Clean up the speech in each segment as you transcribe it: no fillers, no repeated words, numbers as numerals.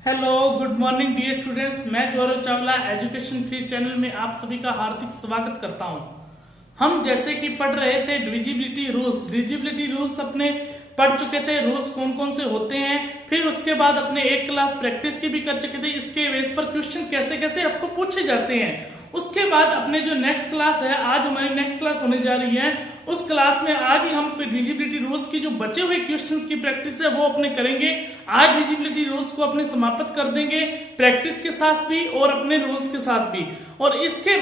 Hello, good morning dear students. मैं Gaurav Chawla education free channel में आप सभी का हार्दिक स्वागत करता हूं। हम जैसे कि पढ़ रहे थे डिविजिबिलिटी रूल्स अपने पढ़ चुके थे। रूल्स कौन कौन से होते हैं, फिर उसके बाद अपने एक क्लास प्रैक्टिस की भी कर चुके थे। इसके बेस पर क्वेश्चन कैसे कैसे आपको पूछे जाते हैं। उसके बाद अपने जो नेक्स्ट क्लास है, आज हमारी नेक्स्ट क्लास होने जा रही है, उस क्लास में आज ही हम डिविजिबिलिटी रूल्स की जो बचे हुए क्वेश्चंस की प्रैक्टिस है वो अपने करेंगे। आज डिविजिबिलिटी रूल्स को अपने समाप्त कर देंगे, प्रैक्टिस के साथ भी और अपने रूल्स के साथ भी। और इसके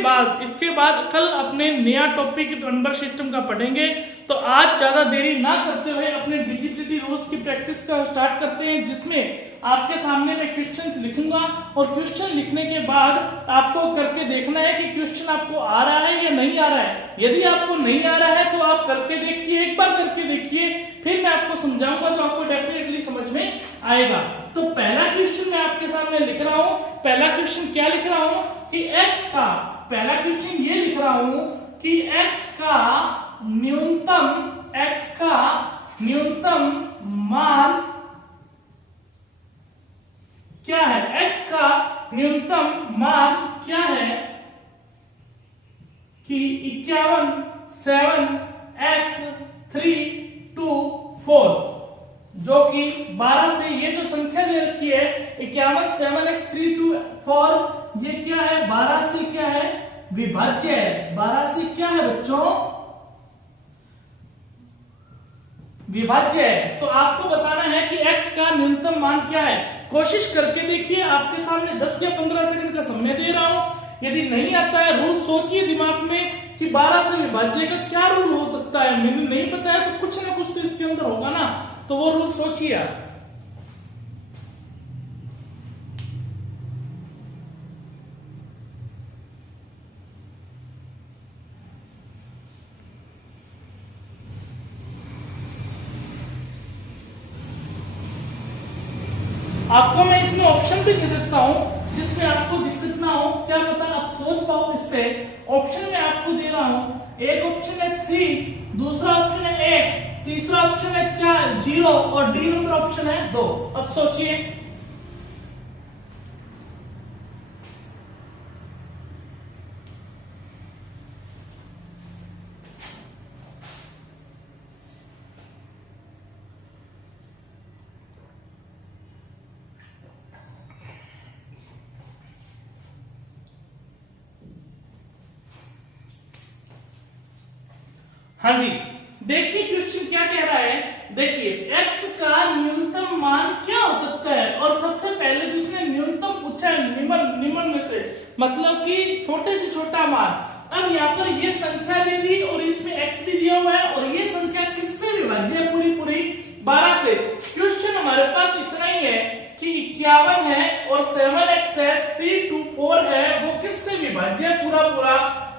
बाद कल अपने नया टॉपिक नंबर सिस्टम का पढ़ेंगे। तो आज ज्यादा देरी ना करते हुए अपने डिविजिबिलिटी रूल्स की प्रैक्टिस का स्टार्ट करते हैं, जिसमें आपके सामने मैं क्वेश्चंस लिखूंगा और क्वेश्चन लिखने के बाद आपको करके देखना है कि क्वेश्चन आपको आ रहा है या नहीं आ रहा है। यदि आपको नहीं आ रहा है तो आप करके देखिए, एक बार करके देखिए, फिर मैं आपको समझाऊंगा तो आपको डेफिनेटली समझ में आएगा। तो पहला क्वेश्चन मैं आपके सामने लिख रहा हूं। पहला क्वेश्चन क्या लिख रहा हूं कि पहला क्वेश्चन ये लिख रहा हूं कि x का न्यूनतम मान क्या है। x का न्यूनतम मान क्या है कि 51, 7, x, 3, 2, 4, जो कि 12 से ये जो संख्या दे रखी है 51, 7x, 3, 2, 4, ये क्या है, 12 से क्या है, विभाज्य है। 12 से क्या है बच्चों, विभाज्य है। तो आपको बताना है कि x का न्यूनतम मान क्या है। कोशिश करके देखिए, आपके सामने 10 या 15 सेकंड का समय दे रहा हूं। यदि नहीं आता है, रूल सोचिए दिमाग में कि 12 से विभाज्य का क्या रूल हो सकता है। मैंने नहीं पता है तो कुछ ना कुछ तो इसके अंदर होगा ना, तो वो रूल सोचिए आप। आपको मैं इसमें ऑप्शन भी दे देता हूं, जिसमें आपको दिक्कत ना हो, क्या पता आप सोच पाओ इससे। ऑप्शन में आपको दे रहा हूं, एक ऑप्शन है 3, दूसरा ऑप्शन है 8, तीसरा ऑप्शन है 4, 0 और डी नंबर ऑप्शन है 2। अब सोचिए, हाँ जी, देखिए क्वेश्चन क्या कह रहा है। देखिए x का न्यूनतम मान क्या हो सकता है, और सबसे पहले भी उसने न्यूनतम पूछा है, निम्न में से, मतलब कि छोटे से छोटा मान। अब यहाँ पर ये संख्या दे दी और इसमें x भी दिया हुआ है, और ये संख्या किससे विभाज्य है, पूरी 12 से। क्वेश्चन हमारे पास इतना ही है कि 51 है और 7x है, 3, 2, 4 है, वो किससे विभाज्य है, पूरा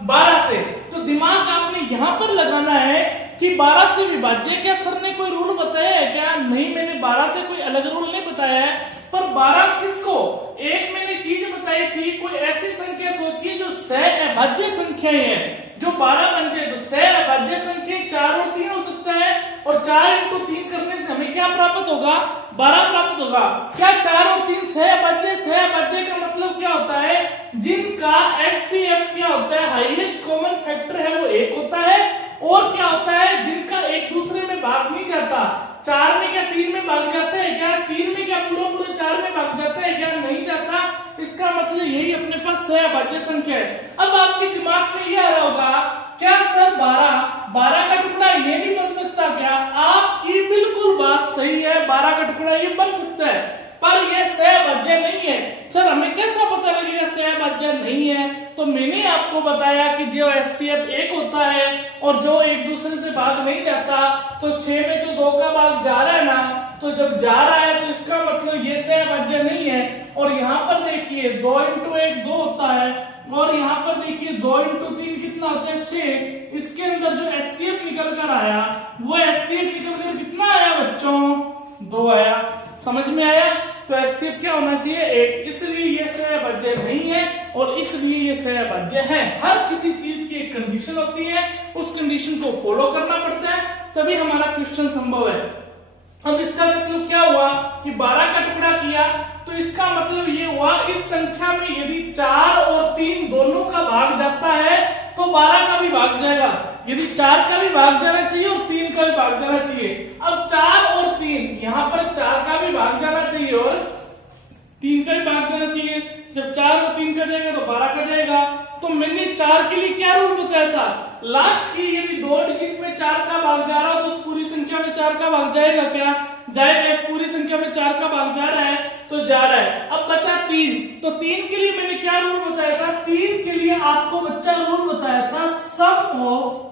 12 से। तो दिमाग आपने यहां पर लगाना है कि 12 से विभाज्य। क्या सर ने कोई रूल बताया है क्या? नहीं, मैंने 12 से कोई अलग रूल नहीं बताया है, पर 12 किसको, एक मैंने चीज बताई थी, कोई ऐसी संख्या सोचिए जो सहअभाज्य संख्याएं हैं, जो 12 बन जाए। तो सहअभाज्य संख्या 4 और 3 हो सकता है, और 4 × 3 करने से हमें क्या प्राप्त होगा, 12 प्राप्त होगा। क्या 4 और 3 सहअभाज्य का मतलब क्या होता है, जिनका HCF क्या होता है, हाईएस्ट कॉमन फैक्टर है, वो 1 होता है। और क्या होता है, जिनका एक दूसरे में भाग नहीं जाता। 4 में क्या 3 में भाग जाता है क्या, 3 में क्या पूरा 4 में भाग जाता है क्या, नहीं जाता। इसका मतलब यही अपने पास सहअभाज्य संख्या है। अब आपके दिमाग में यह आ रहा होगा, क्या सर 12 का टुकड़ा ये नहीं बन सकता क्या? आपकी बिल्कुल बात सही है, 12 का टुकड़ा ये बन सकता है, पर यह सहअभाज्य नहीं है। सर हमें कैसा पता लगेगा सहअभाज्य नहीं है? तो मैंने आपको बताया कि जो HCF 1 होता है और जो एक दूसरे से भाग नहीं जाता, तो 6 में जो 2 का भाग जा रहा है ना, तो जब जा रहा है तो इसका मतलब ये सहअभाज्य नहीं है। और यहाँ पर देखिए 2 × 1 2 होता है, और यहाँ पर देखिए 2 × 3 कितना होता है, 6। इसके अंदर जो HCF निकल कर आया, वो HCF निकल कर कितना आया बच्चों, 2 आया। समझ में आया? तो HCF क्या होना चाहिए, 1। इसलिए ये सहअभाज्य नहीं है, और इसलिए ये सहअभाज्य है। हर किसी चीज की एक कंडीशन होती है, उस कंडीशन को फॉलो करना पड़ता है, तभी हमारा क्वेश्चन संभव है। अब इसका मतलब क्या हुआ कि 12 का टुकड़ा किया तो इसका मतलब ये हुआ इस संख्या में यदि 4 और 3 दोनों का भाग जाता है तो 12 का भी भाग जाएगा। यदि 4 का भी भाग जाना चाहिए और 3 का भी भाग जाना चाहिए। अब 4 और 3, यहां पर 4 का भी भाग जाना चाहिए और 3 का भी भाग जाना चाहिए। जब 4 और 3 का जाएगा तो 12 का जाएगा। तो मैंने 4 के लिए क्या रूल बताया था, लास्ट की यदि 2 डिजिट में 4 का भाग जा रहा हो तो उस पूरी संख्या में 4 का भाग जाएगा क्या, जाएगा। इस पूरी संख्या में 4 का भाग जा रहा है तो जा रहा है। अब बचा 3, तो 3 के लिए मैंने क्या रूल बताया था, 3 के लिए आपको बच्चा रूल बताया था सम ऑफ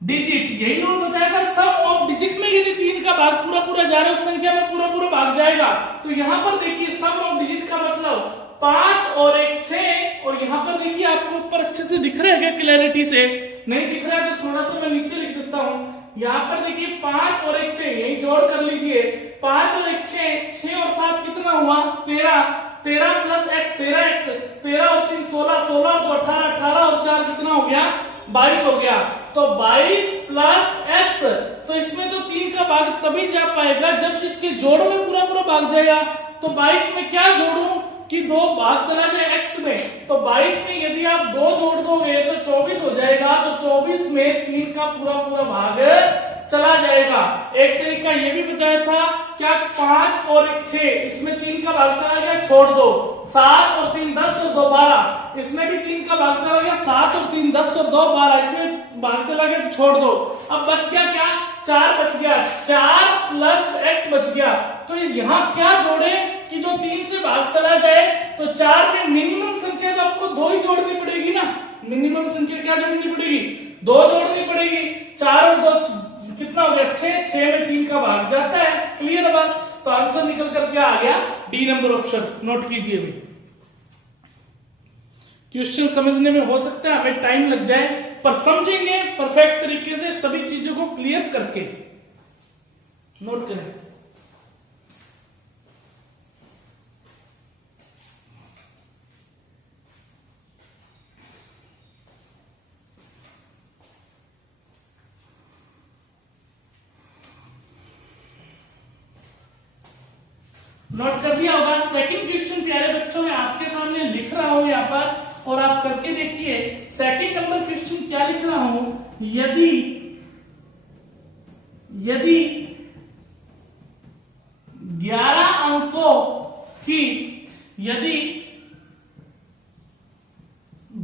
डिजिट, यही रूल बताया था। सम ऑफ डिजिट में यदि 3 का भाग पूरा पूरा जा रहा है उस संख्या में पूरा पूरा भाग जाएगा। तो यहां पर देखिए सम ऑफ डिजिट का मतलब 5 और 1 6, और यहां पर देखिए आपको ऊपर अच्छे से दिख रहा है क्या, क्लैरिटी से नहीं दिख रहा है तो थोड़ा सा मैं नीचे लिख देता हूं। यहां पर देखिए 5 और 1 6, यही जोड़ कर लीजिए। 5 और 1 6, 6 और 7 कितना हुआ 13, 13 प्लस x 13x, 13 और 3 16, 16 और 2 18, 18 और 4 कितना हो गया 22 हो गया। तो 22 प्लस x, तो इसमें तो 3 का भाग तभी जा पाएगा जब इसके जोड़ में पूरा पूरा भाग जाएगा। तो 22 में क्या जोड़ूं कि 2 भाग चला जाए x में, तो 22 में यदि आप 2 जोड़ दोगे तो 24 हो जाएगा। तो 24 में 3 का पूरा पूरा भाग चला जाएगा। एक तरीका ये भी बताया था क्या, 5 और 1 6, इसमें 3 का भाग चला गया छोड़ दो। 7 और 3 10 और 2 12, इसमें भी 3 का भाग चला गया। 7 और 3 10 और 2 12, इसमें भाग चला गया तो छोड़ दो। अब बच गया क्या, 4 बच गया, 4 प्लस x बच गया। तो यहाँ क्या जोड़े कि जो 3 से भाग चला जाए, तो 4 में मिनिमम संख्या तो आपको 2 ही जोड़नी पड़ेगी ना। मिनिमम संख्या क्या जोड़नी पड़ेगी, 2 जोड़नी पड़ेगी। 4 और 2 कितना हो गया 6, 6 में 3 का भाग जाता है। क्लियर है बात। तो आंसर निकल कर क्या आ गया, डी नंबर ऑप्शन। नोट कीजिए भी, क्वेश्चन समझने में हो सकता है हमें टाइम लग जाए, पर समझेंगे परफेक्ट तरीके से सभी चीजों को क्लियर करके। नोट करें। नोट कर दिया होगा। सेकंड क्वेश्चन प्यारे बच्चों मैं आपके सामने लिख रहा हूं यहाँ पर, और आप करके देखिए। सेकंड नंबर क्वेश्चन क्या लिख रहा हूं, यदि 11 अंकों की, यदि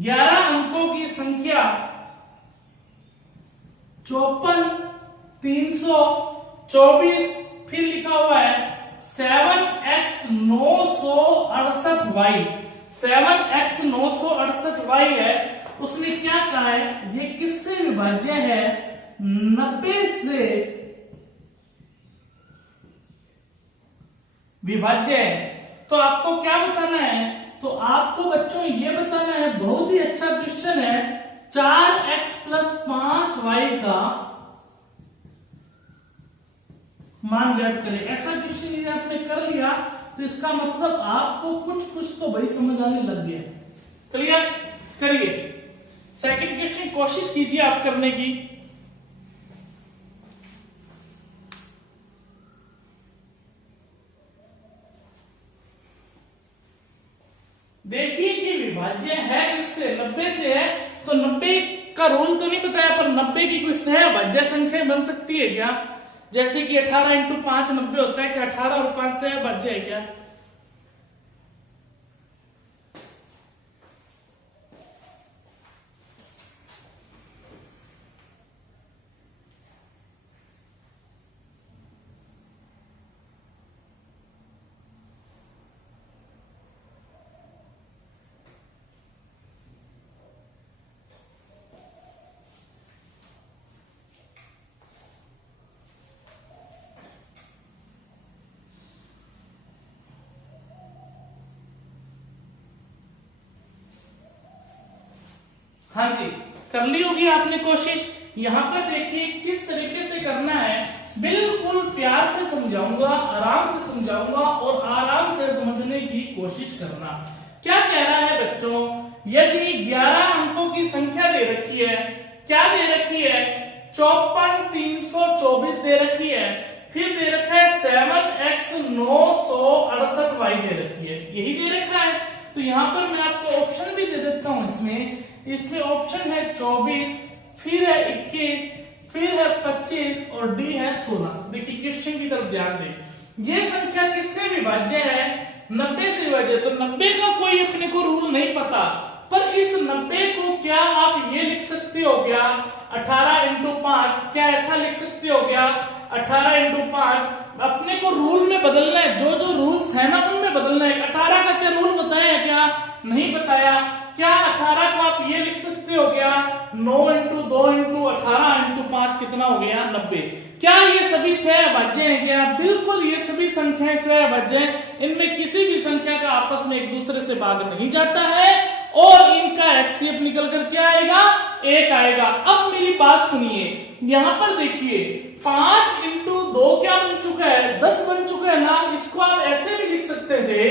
11 अंकों की संख्या 54 324, फिर लिखा हुआ है 7x 968y, 7x 968y है। उसने क्या कहा है, ये किससे विभाज्य है, 90 से विभाज्य है। तो आपको क्या बताना है, तो आपको बच्चों ये बताना है, बहुत ही अच्छा क्वेश्चन है, 4x प्लस 5y का मान ज्ञात करें। ऐसा क्वेश्चन यदि आपने कर लिया तो इसका मतलब आपको कुछ तो भाई समझ आने लग गया। क्लियर, करिए। सेकंड क्वेश्चन कोशिश कीजिए आप करने की। देखिए कि विभाज्य है किससे, 90 से है। तो 90 का रूल तो नहीं बताया, पर 90 की कोई सहभाज्य संख्या बन सकती है क्या, जैसे कि 18 इंटू 5 90 होता है कि 18 और 5 सहभाज्य है क्या। हाँ जी, कर ली होगी आपने कोशिश। यहाँ पर देखिए किस तरीके से करना है, बिल्कुल प्यार से समझाऊंगा, आराम से समझाऊंगा और आराम से समझने की कोशिश करना। क्या कह रहा है बच्चों, यदि 11 अंकों की संख्या दे रखी है, क्या दे रखी है, 54 324 दे रखी है। फिर दे रखा है 7x 968y दे रखी है, यही दे रखा है। तो यहाँ पर मैं आपको ऑप्शन भी दे देता हूं। इसमें ऑप्शन है 24, फिर है 21, फिर है 25 और डी है 16। देखिए क्वेश्चन की तरफ ध्यान दें। ये संख्या किससे विभाज्य है? 90 से विभाज्य। तो 90 का कोई अपने को रूल नहीं पता, पर इस 90 को क्या आप ये लिख सकते हो क्या 18 इंटू 5? क्या ऐसा लिख सकते हो क्या 18 इंटू 5? अपने को रूल में बदलना है, जो जो रूल्स है ना उनमें बदलना है। 18 का क्या रूल बताया क्या? नहीं बताया। क्या 18 को आप ये लिख सकते हो क्या 9 इंटू 2 इंटू 18 इंटू 5 कितना हो गया 90? क्या ये सभी सहअभाज्य हैं क्या? बिल्कुल, ये सभी संख्याएं सहअभाज्य हैं। इनमें किसी भी संख्या का आपस में एक दूसरे से भाग नहीं जाता है और इनका एचसीएफ निकल कर क्या आएगा? 1 आएगा। अब मेरी बात सुनिए, यहां पर देखिए 5 इंटू 2 क्या बन चुका है? 10 बन चुका है ना। इसको आप ऐसे भी लिख सकते थे,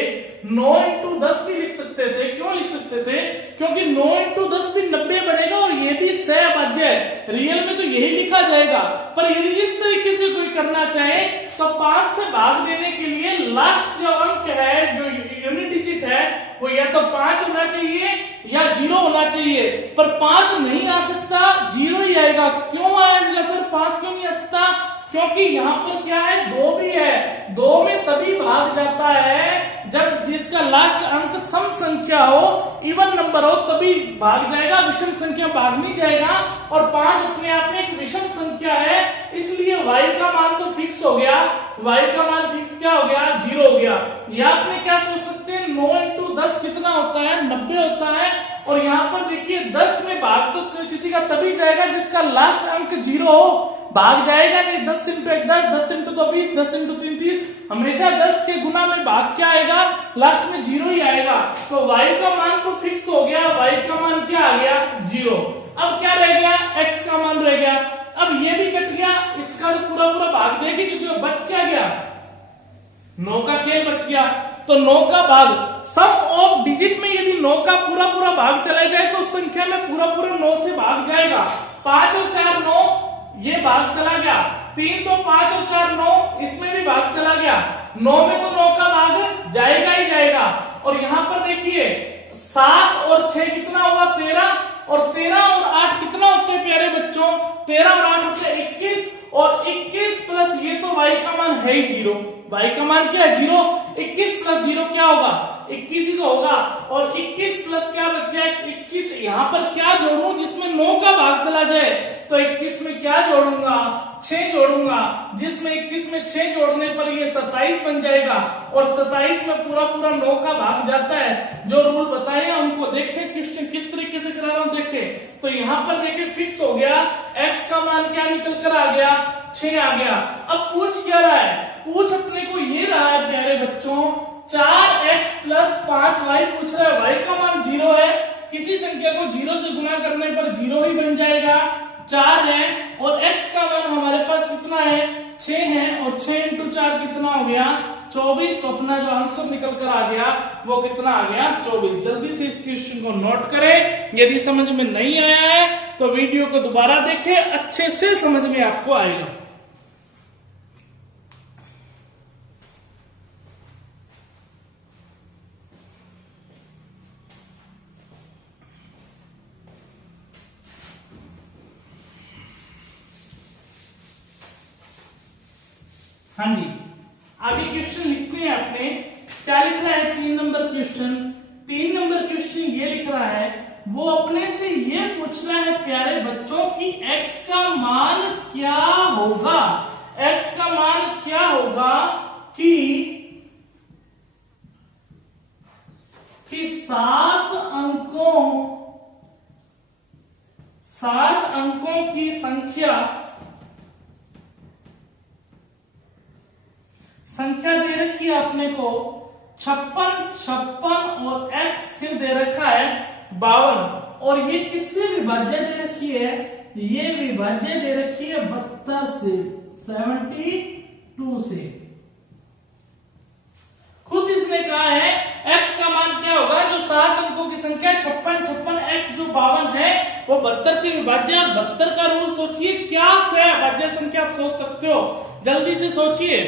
9 इंटू 10 भी लिख सकते थे। क्यों लिख सकते थे? क्योंकि 9 इंटू 10 भी 90 बनेगा और ये भी सहअभाज्य है। रियल में तो यही लिखा जाएगा, पर यदि इस तरीके से कोई करना चाहे तो 5 से भाग देने के लिए लास्ट जो अंक है, जो यूनिट डिजिट है, वो या तो 5 होना चाहिए या 0 होना चाहिए। पर 5 नहीं आ सकता, 0 ही आएगा। क्यों आएगा सर 5 क्यों नहीं आ सकता? क्योंकि यहाँ पर क्या है 2 भी है। 2 में तभी भाग जाता है जब जिसका लास्ट अंक सम संख्या हो, इवन नंबर हो, तभी भाग जाएगा। विषम संख्या भाग नहीं जाएगा। और 5 अपने आप में एक विषम संख्या है, इसलिए y का मान तो फिक्स हो गया। y का मान फिक्स क्या हो गया? 0 हो गया। या आपने क्या सोच सकते हैं 9 इंटू 10 कितना होता है? 90 होता है। और यहाँ पर देखिए 10 में भाग तो किसी का तभी जाएगा जिसका लास्ट अंक 0 हो, भाग जाएगा नहीं। 10 इंटू 1 10, 10 इंटू 2 20, 10 इंटू 3 30। हमेशा 10 के गुना में भाग क्या आएगा? लास्ट में 0 ही आएगा। तो y का मान तो फिक्स हो गया। y का मान क्या आ गया? 0। अब क्या रह गया? x का मान रह गया। अब ये भी कट गया, इसका पूरा पूरा भाग देखिए चुके, बच क्या गया? 9 का खेल बच गया। तो 9 का भाग सम ऑफ डिजिट में यदि 9 का पूरा पूरा भाग चला जाए तो उस संख्या में पूरा पूरा 9 से भाग जाएगा। 5 और 4 9, ये भाग चला गया। 3 तो 5 और 4 9, इसमें भी भाग चला गया। 9 में तो 9 का भाग जाएगा ही जाएगा। और यहां पर देखिए 7 और 6 कितना हुआ? 13। और 13 और 8 कितना होते हैं प्यारे बच्चों? 13 और 8 होते हैं 21। और 21 प्लस ये तो y का मान है ही 0। y का मान क्या है? 0। 21 प्लस 0 क्या होगा? 21 ही तो होगा। और 21 प्लस क्या बच गया? 21। यहां पर क्या जोड़ूं जिसमें 9 का भाग चला जाए? तो 21 में क्या जोड़ूंगा? 6 जोड़ूंगा, जिसमें 21 में 6 जोड़ने पर ये 27 बन जाएगा। और 27 में पूरा पूरा 9 का भाग जाता है। जो रूल बताए हमको देखे क्वेश्चन किस तरीके से करा रहा हूं देखे। तो यहाँ पर देखिए फिक्स हो गया। x का मान क्या निकल कर आ गया? 6 आ गया। अब पूछ क्या रहा है? पूछ अपने को ये रहा है प्यारे बच्चों 4x प्लस 5y पूछ रहा है। y का मान 0 है, किसी संख्या को 0 से गुना करने पर 0 ही बन जाएगा। 4 है और x का मान हमारे पास कितना है? 6 है। और 6 इंटू 4 कितना हो गया? 24। तो अपना जो आंसर निकल कर आ गया वो कितना आ गया? 24। जल्दी से इस क्वेश्चन को नोट करें। यदि समझ में नहीं आया है तो वीडियो को दोबारा देखें, अच्छे से समझ में आपको आएगा। हाँ जी, आगे क्वेश्चन लिखते हैं आपने। क्या लिख रहा है? 3 नंबर क्वेश्चन। 3 नंबर क्वेश्चन ये लिख रहा है, वो अपने से ये पूछ रहा है प्यारे बच्चों कि x का मान क्या होगा? x का मान क्या होगा कि 7 अंकों की संख्या दे रखी है अपने को 56 और x फिर दे रखा है 52। और ये किससे विभाज्य दे रखी है? ये विभाज्य दे रखी है 72 से, 72 से। खुद इसने कहा है x का मान क्या होगा? जो 7 अंकों की संख्या 56 x जो 52 है वो 72 से विभाज्य। और 72 का रूल सोचिए क्या सहअभाज्य संख्या आप सोच सकते सकते हो, जल्दी से सोचिए।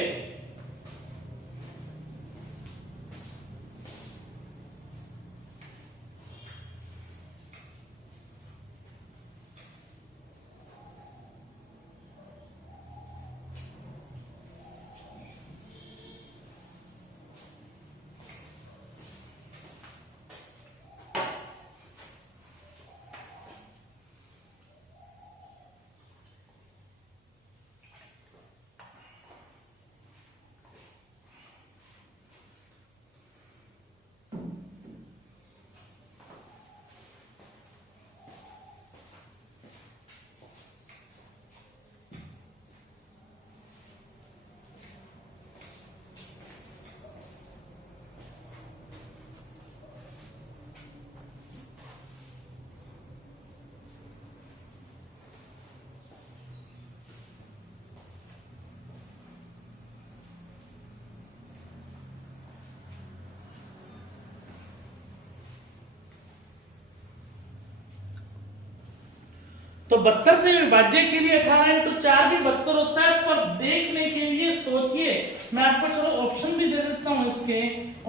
तो 72 से विभाज्य के लिए 18 इंटू 4 भी 72 होता है, पर देखने के लिए सोचिए। मैं आपको चलो ऑप्शन भी दे देता हूं इसके।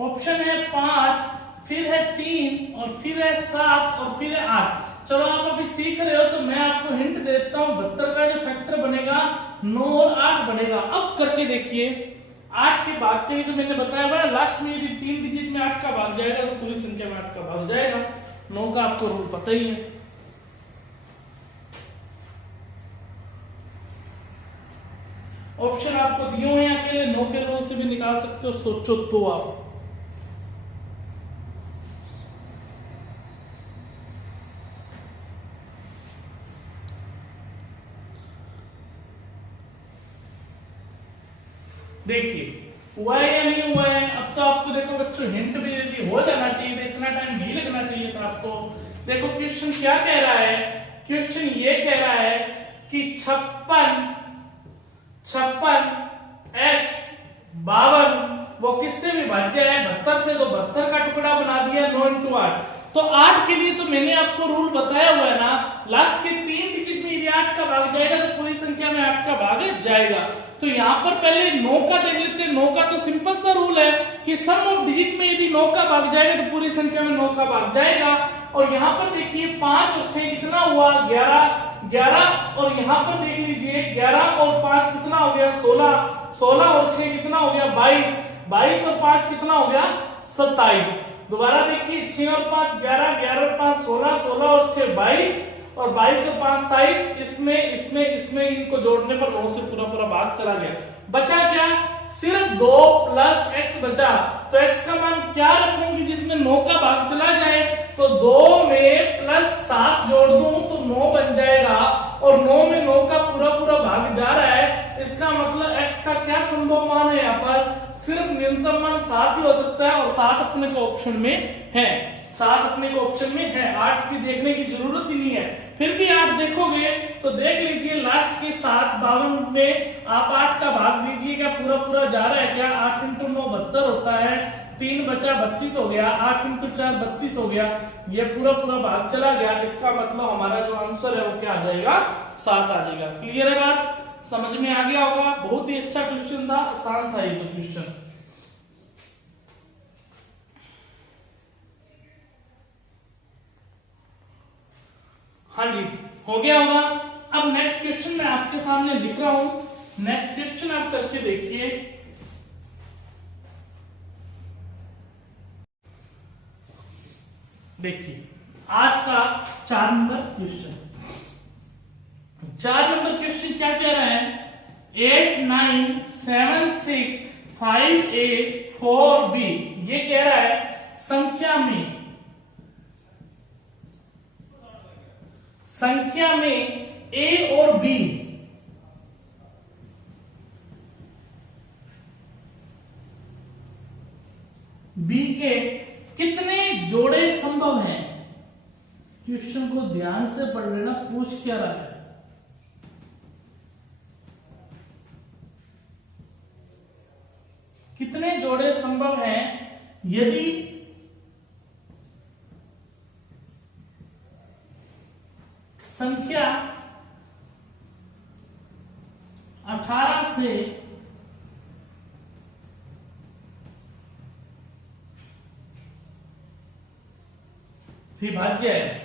ऑप्शन है 5, फिर है 3, और फिर है 7, और फिर है 8। चलो आप अभी सीख रहे हो तो मैं आपको हिंट देता हूं। 72 का जो फैक्टर बनेगा 9 और 8 बनेगा। अब करके देखिए, 8 के भाग के लिए तो मैंने बताया हुआ लास्ट में यदि 3 डिजिट में 8 का भाग जाएगा तो पूरी संख्या में 8 का भाग जाएगा। 9 का आपको रूल पता ही है। ऑप्शन आपको दिए हुए हैं, अकेले 9 के रूल से भी निकाल सकते हो, सोचो तो आप। देखिए हुआ है या नहीं हुआ है। अब तो आपको देखो बच्चों हिंट भी यदि हो जाना चाहिए था, इतना टाइम नहीं लगना चाहिए था आपको। देखो क्वेश्चन क्या कह रहा है। क्वेश्चन ये कह रहा है कि 56 x 52 वो किससे विभाज्य है? 72 से। तो 72 का टुकड़ा बना दिया 9 इंटू 8। तो 8 के लिए तो मैंने आपको रूल बताया हुआ है ना, लास्ट के 3 डिजिट में यदि 8 का भाग जाएगा तो पूरी संख्या में 8 का भाग जाएगा। तो यहाँ पर पहले 9 का देख लेते हैं। 9 का तो सिंपल सा रूल है कि सम ऑफ डिजिट में यदि 9 का भाग जाएगा तो पूरी संख्या में 9 का भाग जाएगा। और यहाँ पर देखिए 5 और 6 कितना हुआ? 11। और यहाँ पर देख लीजिए 11 और 5 कितना हो गया? 16 और 6 कितना हो गया? 22 और 5 कितना हो गया? 27। दोबारा देखिए 6 और 5 11, 11 और 5 16, 16 और 6 22, और 22 और 5 27। इसमें इनको जोड़ने पर 9 से पूरा भाग चला गया। बचा क्या? सिर्फ 2 प्लस x बचा। तो x का मान क्या रखूंगी जिसमें 9 का भाग चला जाए? तो 2 में प्लस 7 जोड़ दूं तो 9 बन जाएगा, और 9 में 9 का पूरा भाग जा रहा है। इसका मतलब x का क्या संभव मान है? यहाँ पर सिर्फ न्यूनतम मान 7 ही हो सकता है, और 7 अपने को ऑप्शन में है। 7 अपने को ऑप्शन में है, 8 की देखने की जरूरत ही नहीं है। फिर भी 8 देखोगे तो देख लीजिए लास्ट के 7 52 में आप 8 का भाग दीजिएगा, पूरा जा रहा है क्या? 8 इंटू 9 72 होता है, 3 बचा 32 हो गया, 8 इंटू 4 32 हो गया। ये पूरा भाग चला गया। इसका मतलब हमारा जो आंसर है वो क्या आ जाएगा? 7 आ जाएगा। क्लियर है बात? समझ में आ गया होगा। बहुत ही अच्छा क्वेश्चन था, आसान था ये तो क्वेश्चन। हाँ जी, हो गया होगा। अब नेक्स्ट क्वेश्चन मैं आपके सामने लिख रहा हूं। नेक्स्ट क्वेश्चन आप करके देखिए। देखिए आज का 4 नंबर क्वेश्चन। 4 नंबर क्वेश्चन क्या कह रहा है? 8 9 7 6 5 A 4 B। ये कह रहा है संख्या में A और B के कितने जोड़े संभव हैं? क्वेश्चन को ध्यान से पढ़ लेना, पूछ क्या रहा है। कितने जोड़े संभव हैं यदि संख्या 18 से विभाज्य है।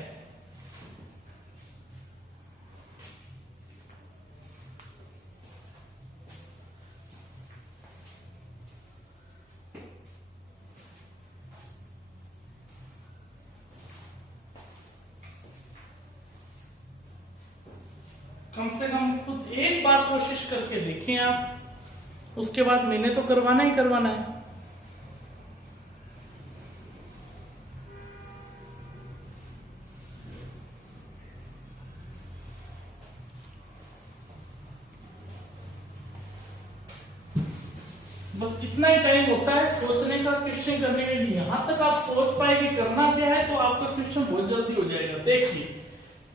कम से कम खुद एक बार कोशिश करके देखें आप, उसके बाद मैंने तो करवाना ही करवाना है। बस इतना ही टाइम होता है सोचने का, क्वेश्चन करने के लिए। यहां तक आप सोच पाए कि करना क्या है तो आपका क्वेश्चन बहुत जल्दी हो जाएगा। देखिए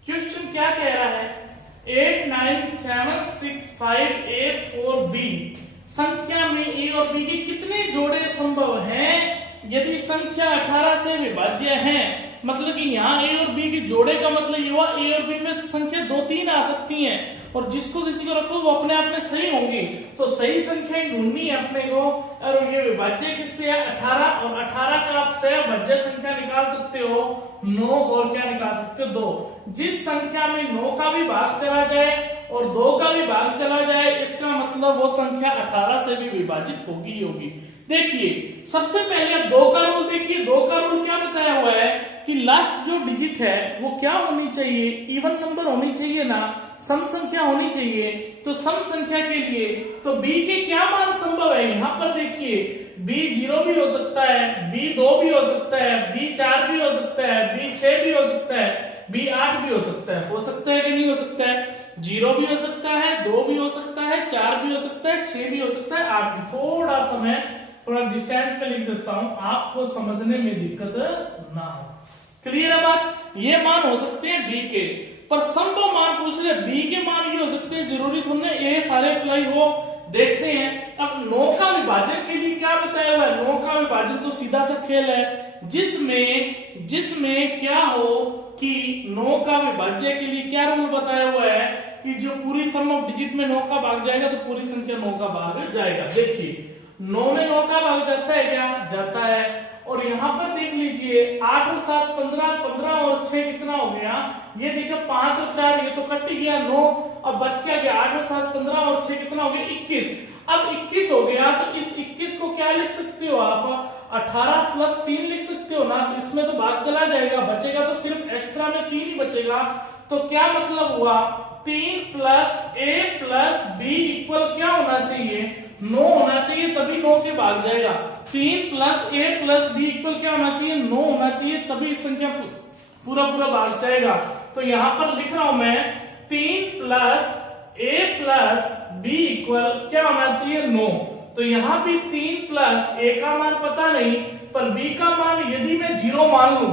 क्वेश्चन क्या कह रहा है, 89765A4B संख्या में ए और बी के कितने जोड़े संभव हैं यदि संख्या 18 से विभाज्य है। मतलब कि यहाँ ए और बी के जोड़े का मतलब ये हुआ ए और बी में संख्या 2 3 आ सकती हैं और जिसको किसी को रखो वो अपने आप में सही होंगी। तो सही संख्या ढूंढनी है अपने को और ये विभाज्य किससे है 18, और 18 का आप सहभाज्य संख्या निकाल सकते हो 9 और क्या निकाल सकते हो 2। जिस संख्या में 9 का भी भाग चला जाए और 2 का भी भाग चला जाए इसका मतलब वो संख्या 18 से भी विभाजित होगी ही होगी। देखिए सबसे पहले 2 का रूल देखिए। 2 का रूल क्या बताया हुआ है कि लास्ट जो डिजिट है वो क्या होनी चाहिए, इवन नंबर होनी चाहिए ना, सम संख्या होनी चाहिए। तो सम संख्या के लिए तो b के क्या मान संभव है, यहाँ पर देखिए b 0 भी हो सकता है, b 2 भी हो सकता है, b 4 भी हो सकता है, b 6 भी हो सकता है, b 8 भी हो सकता है। हो सकता है कि नहीं हो सकता है? 0 भी हो सकता है, 2 भी हो सकता है, 4 भी हो सकता है, 6 भी हो सकता है, 8 भी। थोड़ा सा मैं थोड़ा डिस्टेंस पे लिख देता हूं आपको समझने में दिक्कत ना हो। क्लियर है बात? ये मान हो सकते हैं बी के, पर संभव मान पूछ रहे बी के मान ये हो सकते हैं, जरूरी थोड़ा ए सारे अप्लाई हो। देखते हैं अब 9 का विभाजन के लिए क्या बताया हुआ है। 9 का विभाजन तो सीधा सा खेल है जिसमें क्या हो कि 9 का विभाज्य के लिए क्या रूल बताया हुआ है कि जो पूरी सम ऑफ डिजिट में 9 का भाग जाएगा तो पूरी संख्या 9 का भाग जाएगा। देखिए 9 में 9 का भाग जाता है क्या? जाता है। और यहाँ पर देख लीजिए 8 और 7 15, 15 और 6 कितना हो गया? ये देखिए 5 और 4 ये तो कट ही गया 9, अब बच क्या गया 8 और 7 15 और 6 कितना हो गया 21। अब 21 हो गया तो इस 21 को क्या लिख सकते हो आप? 18 प्लस 3 लिख सकते हो ना। तो इसमें तो भाग चला जाएगा, बचेगा तो सिर्फ एक्स्ट्रा में 3 ही बचेगा। तो क्या मतलब हुआ 3 प्लस ए प्लस बी इक्वल क्या होना चाहिए? 9 होना चाहिए, तभी 9 के भाग जाएगा। 3 प्लस ए प्लस बी इक्वल क्या होना चाहिए? 9 होना चाहिए, तभी इस संख्या पूरा भाग जाएगा। तो यहां पर लिख रहा हूं मैं 3 प्लस ए प्लस बी इक्वल क्या होना चाहिए? 9। तो यहां भी 3 प्लस ए का मान पता नहीं, पर बी का मान यदि मैं 0 मान लूं,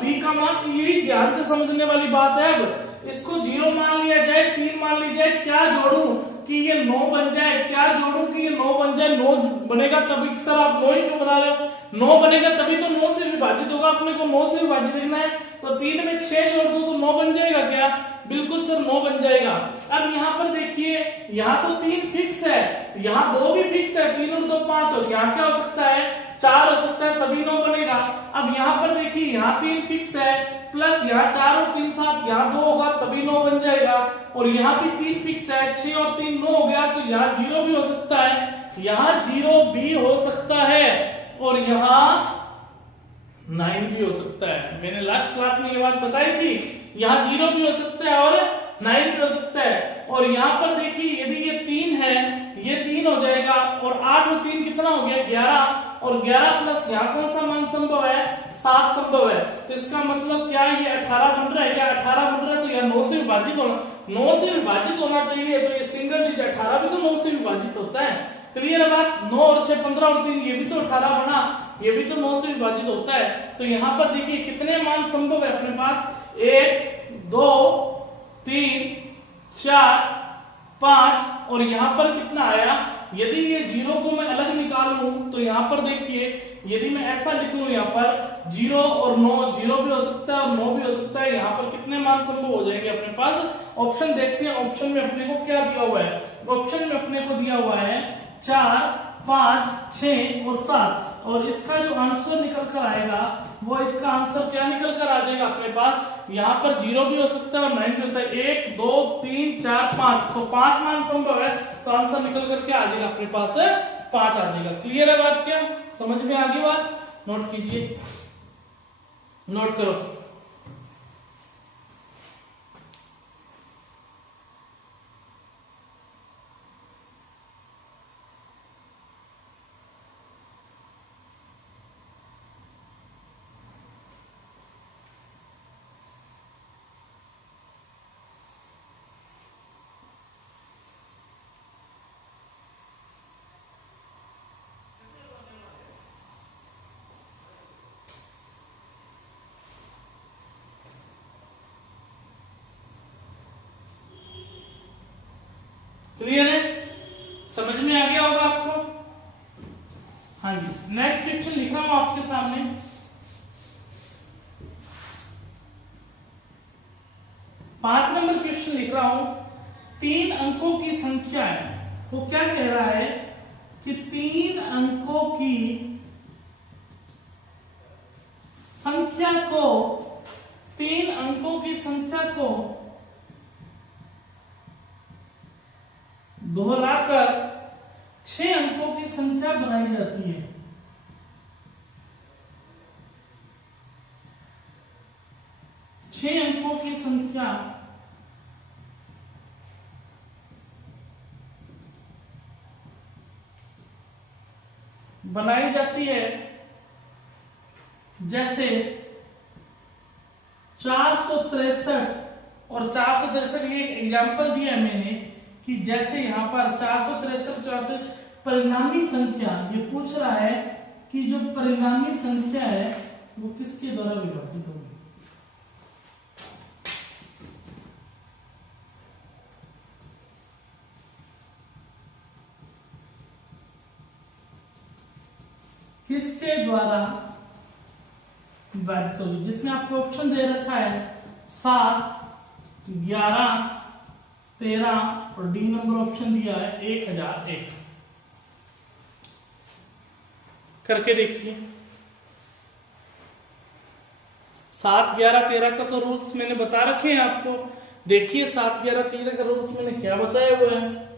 बी का मान, यही ध्यान से समझने वाली बात है। अब इसको 0 मान लिया जाए, 3 मान ली जाए, क्या जोड़ू कि ये 9 बन जाए, क्या जोड़ू कि ये 9 बन जाए। 9 बनेगा तभी, सर आप 9 ही क्यों बना रहे हो? 9 बनेगा तभी तो 9 से विभाजित होगा, अपने को 9 से विभाजित करना है। तो 3 में 6 जोड़ दो तो 9 बन जाएगा क्या? बिल्कुल सर 9 बन जाएगा। अब यहाँ पर देखिए यहाँ तो 3 फिक्स है, यहाँ 2 भी फिक्स है, 3 और 2 5, और यहाँ क्या हो सकता है 4 हो सकता है, तभी 9 बनेगा। अब यहाँ पर देखिए यहाँ 3 फिक्स है, प्लस यहाँ 4 और 3 7, यहाँ 2 होगा तभी 9 बन जाएगा। और यहाँ भी 3 फिक्स है, 6 और 3 9 हो गया। तो यहाँ 0 भी हो सकता है, यहाँ 0 भी हो सकता है, और यहाँ 9 भी हो सकता है। मैंने लास्ट क्लास में ये बात बताई थी, यहाँ 0 भी हो सकता है और 9 भी हो सकता है। और यहाँ पर देखिए यदि ये 3 है, ये 3 हो जाएगा, और 8 और 3 कितना हो गया 11, और 11 प्लस यहाँ कौन सा मान संभव है? 7 संभव है। तो इसका मतलब क्या ये 18 बन रहा है क्या? 18 बन रहा है तो यह 9 से विभाजित होना, 9 से विभाजित होना चाहिए। तो ये सिंगल डिजिट 18 भी तो 9 से विभाजित होता है। क्लियर है बात? 9 और 6 15 और 3 ये भी तो 18 बना, ये भी तो 9 से विभाजित होता है। तो यहाँ पर देखिए कितने मान संभव है अपने पास? 1 2 3 4 5, और यहाँ पर कितना आया यदि ये जीरो को मैं अलग निकाल लूं तो यहाँ पर देखिए, यदि मैं ऐसा लिख लूं यहाँ पर 0 और 9, 0 भी हो सकता है और 9 भी हो सकता है, यहाँ पर कितने मान संभव हो जाएंगे अपने पास। ऑप्शन देखते हैं, ऑप्शन में अपने को क्या दिया हुआ है। ऑप्शन में अपने को दिया हुआ है 4, 5, 6 और 7, और इसका जो आंसर निकल कर आएगा वो इसका आंसर क्या निकल कर आ जाएगा अपने पास। यहाँ पर 0 भी हो सकता है और 9 भी हो सकता है। 1, 2, 3, 4, 5, तो 5 मान संभव है, तो आंसर निकल कर क्या आ जाएगा अपने पास 5 आ जाएगा। क्लियर है बात? क्या समझ में आ गई बात? नोट कीजिए, नोट करो। क्लियर है? समझ में आ गया होगा आपको? हाँ जी, नेक्स्ट क्वेश्चन लिखा हूं आपके सामने। पांच नंबर क्वेश्चन लिख रहा हूं। 3 अंकों की संख्या है, वो क्या कह रहा है कि 3 अंकों की संख्या को 3 अंकों की संख्या को दोहराकर 6 अंकों की संख्या बनाई जाती है। छह अंकों की संख्या बनाई जाती है, जैसे 463 और 463। ये एग्जाम्पल दिया है मैंने कि जैसे यहां पर 463 परिणामी संख्या, ये पूछ रहा है कि जो परिणामी संख्या है वो किसके द्वारा विभाजित होगी। किसके द्वारा विभाजित होगी, जिसमें आपको ऑप्शन दे रखा है 7, 11, 13 और डी नंबर ऑप्शन दिया है 1001। करके देखिए। 7, 11, 13 का तो रूल्स मैंने बता रखे हैं आपको। देखिए 7, 11, 13 का रूल्स मैंने क्या बताया हुआ है।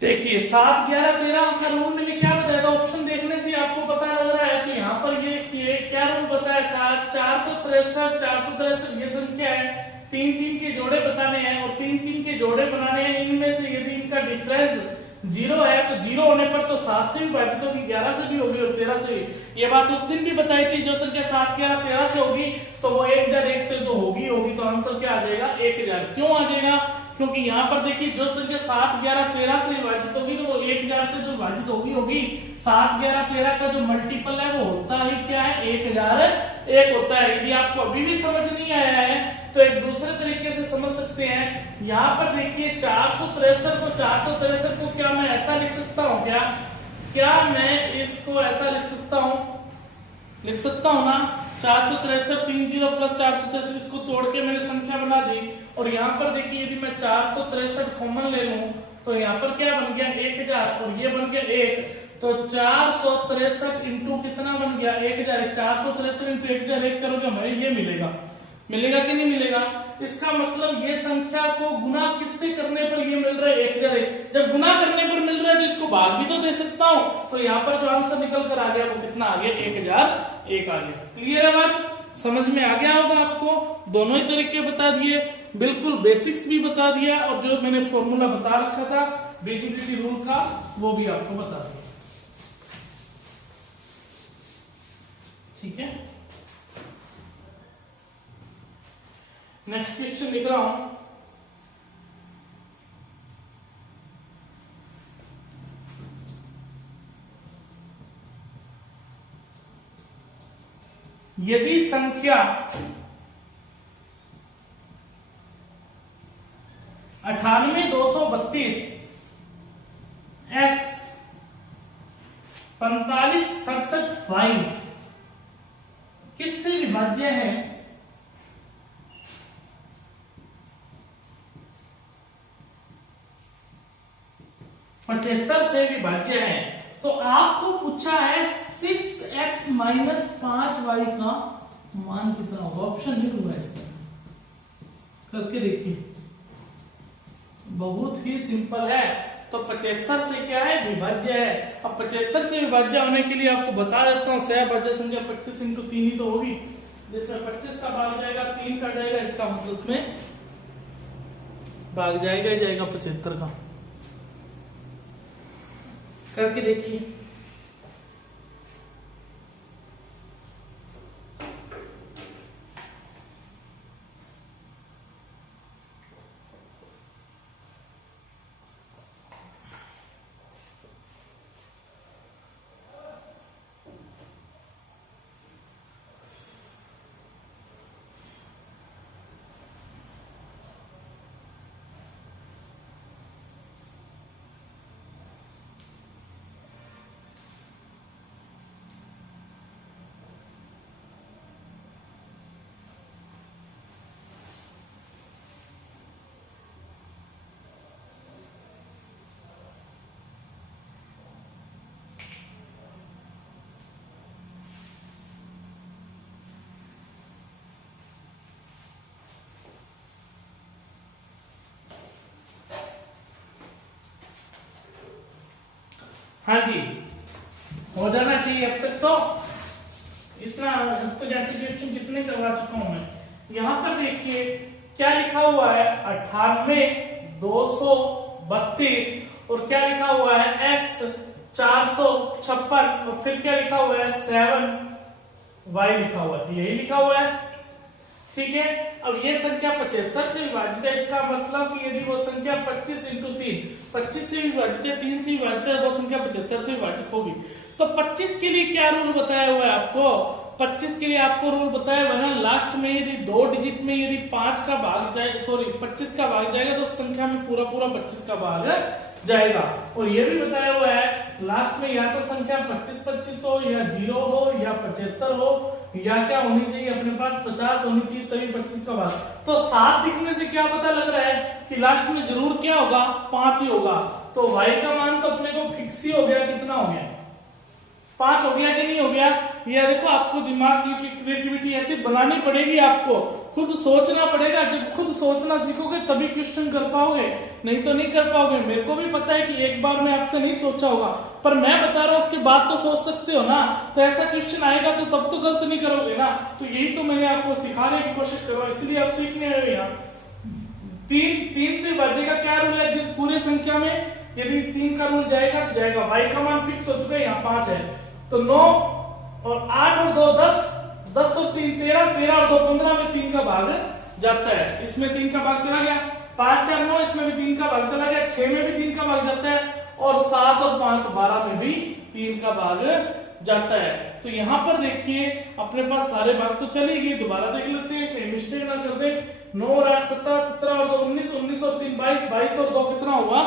देखिए 7, 11, 13 का रूल मैंने क्या बताया था। ऑप्शन देखने से आपको पता लग रहा है कि यहाँ पर ये क्या रूल बताया था। 463, 463 ये संख्या है, 3 के जोड़े बताने हैं और 3 के जोड़े बनाने हैं। इनमें से यदि इनका डिफरेंस 0 है तो 0 होने पर तो 7 से भी विभाजित होगी, 11 से भी होगी और 13 से भी। ये बात उस दिन भी बताई थी। जो संख्या 7, 11, 13 से होगी तो वो 1001 से तो होगी। तो आंसर क्या आ जाएगा 1000। क्यों आ जाएगा? क्योंकि यहाँ पर देखिए जो संख्या 7, 11, 13 से विभाजित होगी तो वो 1000 से जो विभाजित होगी 7, 11, 13 का जो मल्टीपल है वो होता ही क्या है 1001 होता है। यदि आपको अभी भी समझ नहीं आया है तो एक दूसरे तरीके से समझ सकते हैं। यहाँ पर देखिए 463 को क्या मैं ऐसा लिख सकता हूँ? क्या मैं इसको ऐसा लिख सकता हूँ ना। 463 30 प्लस 463 इसको तोड़ के मैंने संख्या बना दी। और यहाँ पर देखिए यदि मैं 463 कॉमन ले लूं तो यहाँ पर क्या बन गया 1000 और ये बन गया 1। तो 463 इंटू कितना बन गया 1000। 463 इंटू 1001 करोगे हमें ये मिलेगा कि नहीं मिलेगा? इसका मतलब ये संख्या को गुना किससे करने पर ये मिल रहा है 1001। जब गुना करने पर मिल रहा है तो इसको भाग भी तो दे सकता हूं। तो यहाँ पर जो आंसर निकल कर आ गया वो कितना आ गया 1001 आ गया। क्लियर है बात? समझ में आ गया होगा आपको। दोनों ही तरीके बता दिए, बिल्कुल बेसिक्स भी बता दिया, और जो मैंने फॉर्मूला बता रखा था डिविजिबिलिटी रूल का वो भी आपको बता दिया। ठीक है, नेक्स्ट क्वेश्चन लिख रहा हूं। यदि संख्या 98,232 x 4567 y किससे विभाज्य है? पचहत्तर से विभाज्य है। तो आपको पूछा है 6x माइनस 5y का मान कितना होगा। ऑप्शन लिखूंगा इसका, करके देखिए, बहुत ही सिंपल है। तो 75 से क्या है? विभाज्य है। अब 75 से विभाज्य होने के लिए आपको बता देता हूं, सहभाज्य संख्या 25 इंटू 3 ही तो होगी, जिसमें 25 का भाग जाएगा, 3 का जाएगा, इसका मतलब उसमें भाग जाएगा ही जाएगा 75 का। करके देखिए, हाँ जी, हो जाना चाहिए अब तक। तो इतना अब तक ऐसे क्वेश्चन कितने करवा चुका हूं मैं। यहां पर देखिए क्या लिखा हुआ है, 98,232 और क्या लिखा हुआ है x 456 और फिर क्या लिखा हुआ है 7y लिखा हुआ है, यही लिखा हुआ है। ठीक है, अब ये संख्या 75 से विभाजित है, इसका मतलब कि यदि वो संख्या 25 इंटू 3 25 से विभाजित है, 3 से विभाजित है, वो संख्या 75 से विभाजित होगी। तो 25 के लिए क्या रूल बताया हुआ है आपको? 25 के लिए आपको रूल बताया हुआ है, लास्ट में यदि 2 डिजिट में यदि 5 का भाग जाए, सॉरी 25 का भाग जाएगा तो संख्या में पूरा 25 का भाग जाएगा। और ये भी बताया हुआ है लास्ट में या तो संख्या 25-25 हो, या 0 हो, या 75 हो, या क्या होनी चाहिए अपने पास 50 होनी चाहिए, तभी 25 का भाग। तो 7 दिखने से क्या पता लग रहा है कि लास्ट में जरूर क्या होगा, 5 ही होगा। तो y का मान तो अपने को फिक्स ही हो गया, कितना हो गया, 5 हो गया कि नहीं हो गया। ये देखो, आपको दिमाग की क्रिएटिविटी ऐसी बनानी पड़ेगी, आपको खुद सोचना पड़ेगा। जब खुद सोचना सीखोगे तभी क्वेश्चन कर पाओगे, नहीं तो नहीं कर पाओगे। मेरे को भी पता है कि एक बार में आपसे नहीं सोचा होगा, पर मैं बता रहा हूं उसके बाद तो सोच सकते हो ना। तो ऐसा क्वेश्चन आएगा तो तब तो गलत नहीं करोगे ना। तो यही तो मैंने आपको सिखाने की कोशिश कर रहा हूं, इसलिए आप सीखने आए हो यहाँ। 3 से विभाज्य का क्या रूल है? जिस पूरे संख्या में यदि 3 का रूल जाएगा तो जाएगा। y का मान फिक्स हो चुका है, यहाँ 5 है, तो 9 और 8 और 2 10, 10 और 3 13, 13 और 2 15 में 3 का भाग जाता है। इसमें 3 का भाग चला गया, 5 4 9, इसमें भी 3 का भाग चला गया, 6 में भी 3 का भाग जाता है, और 7 और 5 12 में भी 3 का भाग जाता है। तो यहाँ पर देखिए अपने पास सारे भाग तो चले गए, दोबारा देख लेते हैं कहीं मिस्टेक ना कर दे। 9 और 8 17, 17 और 2 19, 19 और 3 22, 22 और 2 कितना हुआ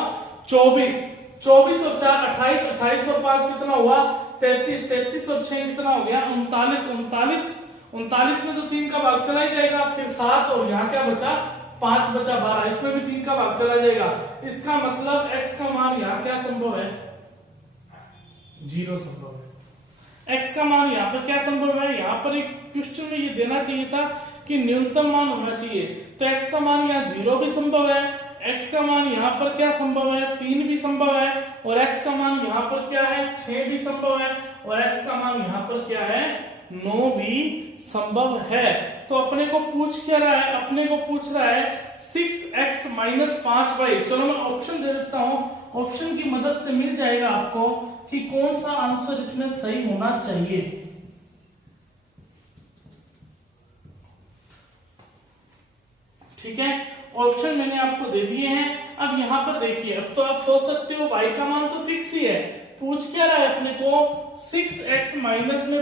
24, 24 और 4 28, 28 और 5 कितना हुआ 33, 33 और 6 कितना हो गया 39, 39, 39 में तो 3 का भाग चला ही जाएगा, फिर 7 और यहाँ क्या बचा 5 बचा 12, इसमें भी 3 का भाग चला जाएगा। इसका मतलब x का मान यहाँ क्या संभव है, 0 संभव है। x का मान यहाँ पर क्या संभव है, यहाँ पर एक क्वेश्चन में ये देना चाहिए था कि न्यूनतम मान होना चाहिए। तो x का मान यहाँ 0 भी संभव है, x का मान यहाँ पर क्या संभव है 3 भी संभव है, और x का मान यहाँ पर क्या है 6 भी संभव है, और x का मान यहाँ पर क्या है नो भी संभव है। तो अपने को पूछ क्या रहा है, अपने को पूछ रहा है 6x - 5y। चलो मैं ऑप्शन दे देता हूं, ऑप्शन की मदद से मिल जाएगा आपको कि कौन सा आंसर इसमें सही होना चाहिए। ठीक है, ऑप्शन मैंने आपको दे दिए हैं। अब यहां पर देखिए, अब तो आप सोच सकते हो y का मान तो फिक्स ही है, पूछ क्या रहा है अपने को 6x -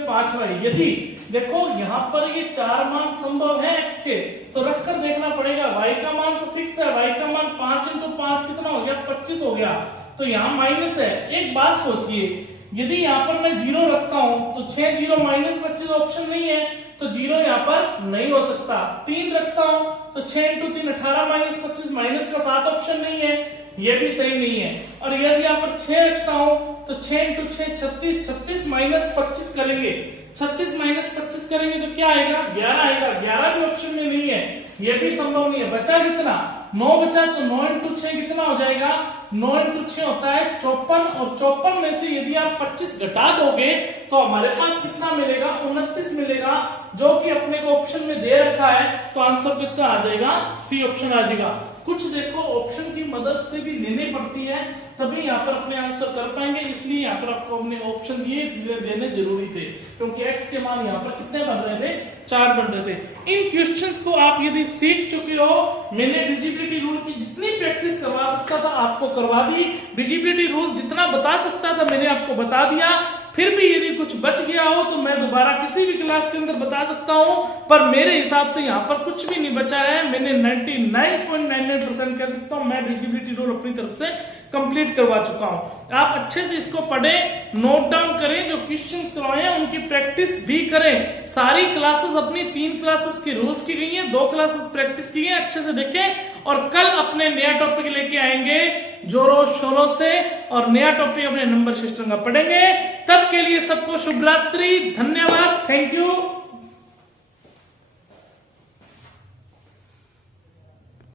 5y। यदि देखो यहां पर ये 4 मान संभव है x के, तो रख कर देखना पड़ेगा। y का मान तो फिक्स है, y का मान 5 × 5 कितना हो गया, 25 हो गया, तो यहाँ माइनस है। एक बात सोचिए, यदि यहाँ पर मैं 0 रखता हूं तो 6 0 - 25 ऑप्शन नहीं है, तो 0 यहाँ पर नहीं हो सकता। 3 रखता हूं तो 6 × 3 18 - 25 माइनस का 7 ऑप्शन नहीं है, ये भी सही नहीं है। और यदि यहाँ पर 6 रखता हूं तो 6 × 6 36, 36 - 25 करेंगे, 36 - 25 करेंगे तो क्या आएगा, 11 आएगा। 11 भी ऑप्शन में नहीं है, ये भी संभव नहीं है। बचा कितना, 9 बचा, तो 9 × 6 कितना हो जाएगा, 9 × 6 होता है 54, और 54 में से यदि आप 25 घटा दोगे तो हमारे पास कितना मिलेगा, 29 मिलेगा, जो कि अपने को ऑप्शन में दे रखा है। तो आंसर कितना आ जाएगा, सी ऑप्शन आ जाएगा। कुछ देखो ऑप्शन की मदद से भी लेनी पड़ती है, तभी यहाँ पर अपने आंसर कर पाएंगे, इसलिए यहाँ पर आपको अपने ऑप्शन दिए देने जरूरी थे, क्योंकि x के मान यहाँ पर कितने बन रहे थे, 4 बन रहे थे। इन क्वेश्चंस को आप यदि सीख चुके हो, मैंने डिजिबिलिटी रूल की जितनी प्रैक्टिस करवा सकता था आपको करवा दी, डिजिबिलिटी रूल जितना बता सकता था मैंने आपको बता दिया। फिर भी यदि कुछ बच गया हो तो मैं दोबारा किसी भी क्लास के अंदर बता सकता हूं, पर मेरे हिसाब से यहाँ पर कुछ भी नहीं बचा है। मैंने 99.99% कह सकता हूं मैं डिजिबिलिटी रूल अपनी तरफ से कंप्लीट करवा चुका हूं। आप अच्छे से इसको पढ़ें, नोट डाउन करें, जो क्वेश्चंस करवाए हैं उनकी प्रैक्टिस भी करें। सारी क्लासेस अपनी 3 क्लासेस की रूल्स की गई हैं, 2 क्लासेस प्रैक्टिस की है, अच्छे से देखें। और कल अपने नया टॉपिक लेके आएंगे जोरों शोरों से, और नया टॉपिक अपने नंबर सिस्टम का पढ़ेंगे। तब के लिए सबको शुभ रात्रि, धन्यवाद, थैंक यू।